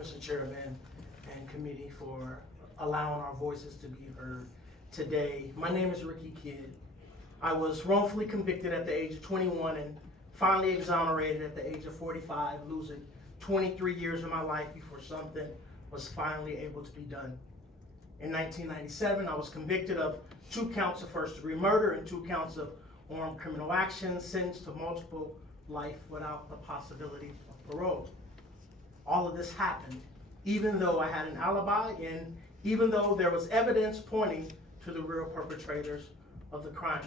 Mr. Chairman and committee, for allowing our voices to be heard today. My name is Ricky Kidd. I was wrongfully convicted at the age of 21 and finally exonerated at the age of 45, losing 23 years of my life before something was finally able to be done. In 1997, I was convicted of 2 counts of first-degree murder and 2 counts of armed criminal action, sentenced to multiple life without the possibility of parole. All of this happened even though I had an alibi and even though there was evidence pointing to the real perpetrators of the crime.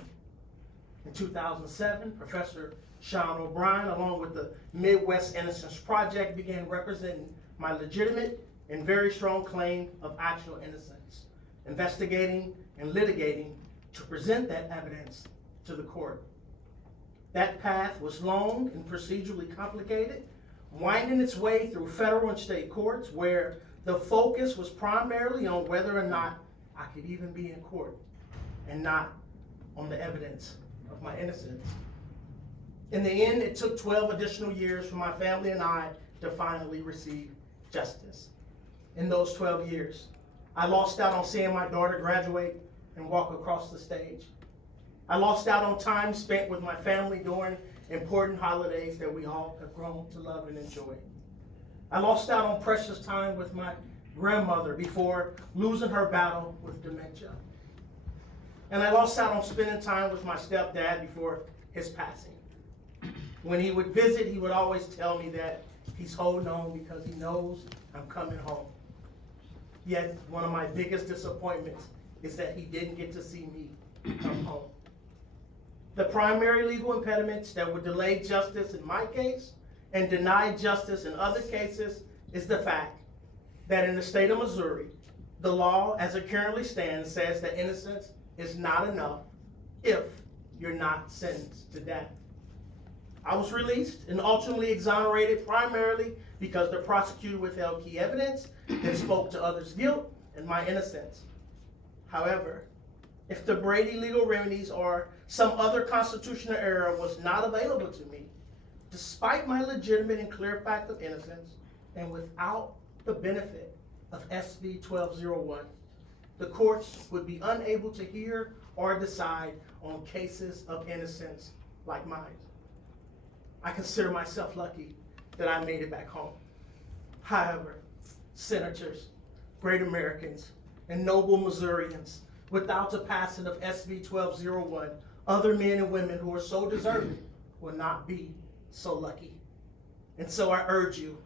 In 2007, Professor Sean O'Brien, along with the Midwest Innocence Project, began representing my legitimate and very strong claim of actual innocence, investigating and litigating to present that evidence to the court. That path was long and procedurally complicated, winding its way through federal and state courts where the focus was primarily on whether or not I could even be in court and not on the evidence of my innocence. In the end, it took 12 additional years for my family and I to finally receive justice. In those 12 years, I lost out on seeing my daughter graduate and walk across the stage. I lost out on time spent with my family during important holidays that we all have grown to love and enjoy. I lost out on precious time with my grandmother before losing her battle with dementia. And I lost out on spending time with my stepdad before his passing. When he would visit, he would always tell me that he's holding on because he knows I'm coming home. Yet, one of my biggest disappointments is that he didn't get to see me come home. The primary legal impediments that would delay justice in my case and deny justice in other cases is the fact that in the state of Missouri, the law as it currently stands says that innocence is not enough if you're not sentenced to death. I was released and ultimately exonerated primarily because the prosecutor withheld key evidence that spoke to others' guilt and my innocence. However, if the Brady legal remedies or some other constitutional error was not available to me, despite my legitimate and clear fact of innocence, and without the benefit of SB 1201, the courts would be unable to hear or decide on cases of innocence like mine. I consider myself lucky that I made it back home. However, senators, great Americans, and noble Missourians, without the passing of SB 1201, other men and women who are so deserving will not be so lucky. And so I urge you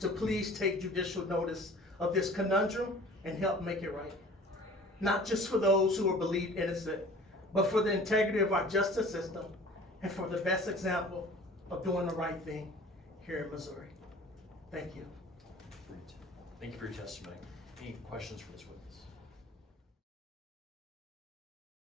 to please take judicial notice of this conundrum and help make it right. Not just for those who are believed innocent, but for the integrity of our justice system and for the best example of doing the right thing here in Missouri. Thank you. Thank you for your testimony. Any questions for this witness?